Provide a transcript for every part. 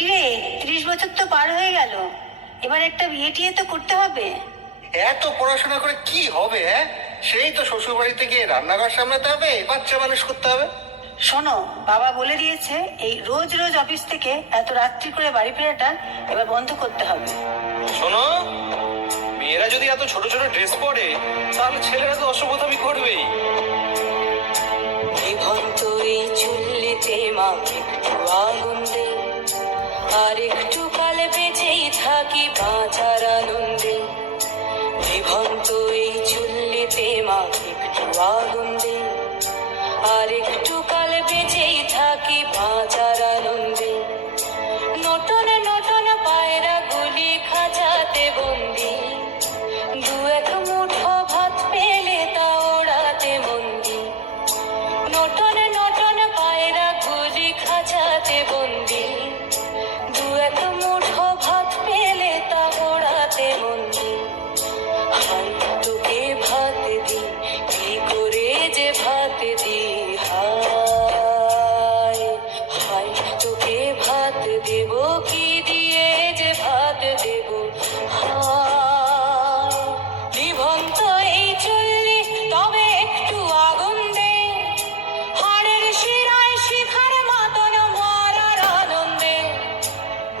কিরে, 30 বছর তো পার হয়ে গেল, এবার একটা বিয়ে টিয়ে তো করতে হবে। এত পড়াশোনা করে কি হবে? হ্যাঁ, সেই তো শ্বশুর বাড়িতে গিয়ে রান্নাঘর সামলাতে হবে, বাচ্চা মানুষ করতে হবে। শোনো, বাবা বলে দিয়েছে এই রোজ রোজ অফিস থেকে এত রাত্রি করে বাড়ি ফেরাটা এবার বন্ধ করতে হবে। শোনো, মেয়েরা যদি এত ছোট ছোট ড্রেস পরে তাহলে ছেলেরা তো অসভ্যতামি করবেই। নিভন্ত এই চুল্লিতে মা একটু আগুন দে, আর একটু কাল বেঁচেই থাকি বাঁচার আনন্দে। নিভন্ত এই চুল্লিতে মা একটু আগুন দে, আর একটু কাল বেঁচেই থাকি বাঁচার আনন্দে। নটন নটন পায়রা গুলি খাঁচাতে বন্দি, দু এক মুঠো ভাত পেলে তা ওড়াতে মন্দি। নটন নটন পায়রা গুলি খাঁচাতে বন্দি, দু এক মুঠো ভাত পেলে তা ওড়াতে মন্দি। হাই তোকে ভাত দি, কি করে যে ভাত দি, হায় হায় তোকে ভাত দেব, কি দিয়ে যে ভাত দেব, হায়। নিভন্ত এই চুল্লি তবে একটু আগুন দে, হাড়ের শিরায় শিখার মাতন মরার আনন্দে।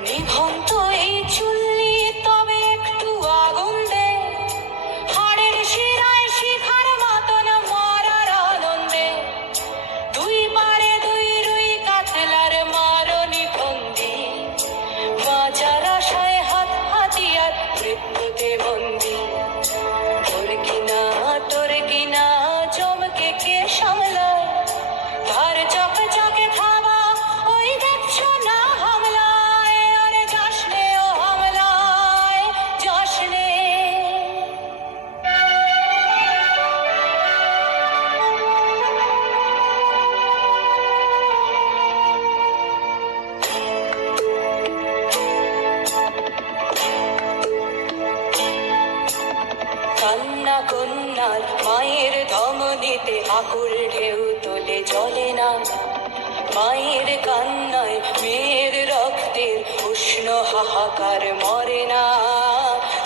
নিভন্ত এই চুল্লি তবে একটু আগুন দে, হাড়ের শিরায় শিখার মাতন মরার আনন্দে। দুই পারে দুই রুই কাতলার মারনি ফন্দি, বাঁচার আশায় হাত হাতিয়ার মৃত্যুতে বন্দি। তোর কিনা চমকে কে সামলায়, ধার চকে চকে থাবা ওই দেখছো না হামলায়, আরে যাসনে ও হামলায় যাসনে। কান্না কন্যার মায়ের ধমনীতে আকুল ঢেউ তোলে জলে না, মায়ের কান্নায় মেয়ের রক্তের উষ্ণ হাহাকার মরে না।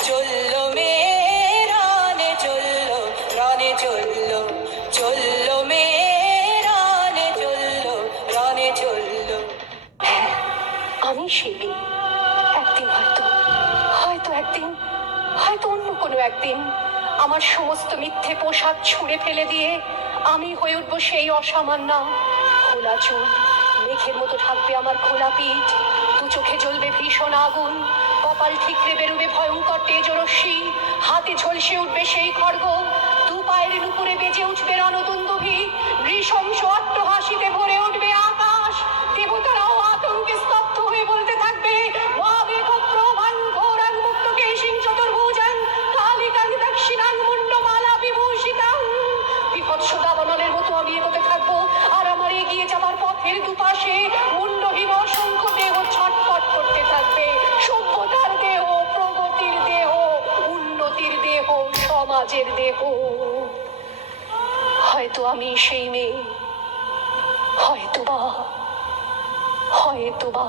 চললো মেয়ে রানে চললো, রানে চললো, চললো মেয়ে রানে চললো, রানে চললো। আমি সেই মেয়ে। একদিন হয়তো একদিন, হয়তো অন্য কোনো একদিন আমার সমস্ত মিথ্যে পোশাক ছুঁড়ে ফেলে দিয়ে আমি হয়ে উঠবো সেই অসামান্য। খোলা চুল, মেঘের মতো থাকবে আমার খোলা পিঠ, দু চোখে জ্বলবে ভীষণ আগুন, কপাল ঠিকরে বেরোবে ভয়ঙ্কর তেজরশ্মি, হাতে ঝলসে উঠবে সেই খড়গ, দু পায়ের নুপুরে বেজে উঠবে রণদুন্দুভি, নৃশংস অট্টহাসিতে ভরে উঠবে আকাশ। দেবতারাও আতঙ্কে স্তব্ধ হয়ে বলতে থাকবে, বিভৎস দাবানলের মতো আমি এগোতে থাকবো, আর আমার এগিয়ে যাবার পথের দুপাশে মুন্ডহীন অসংখ্য দেহ ছটফট করতে থাকবে। সভ্যতার দেহ, প্রগতির দেহ, উন্নতির দেহ, সমাজের দেহ। হয়তো আমি সেই মেয়ে, হয়তো বা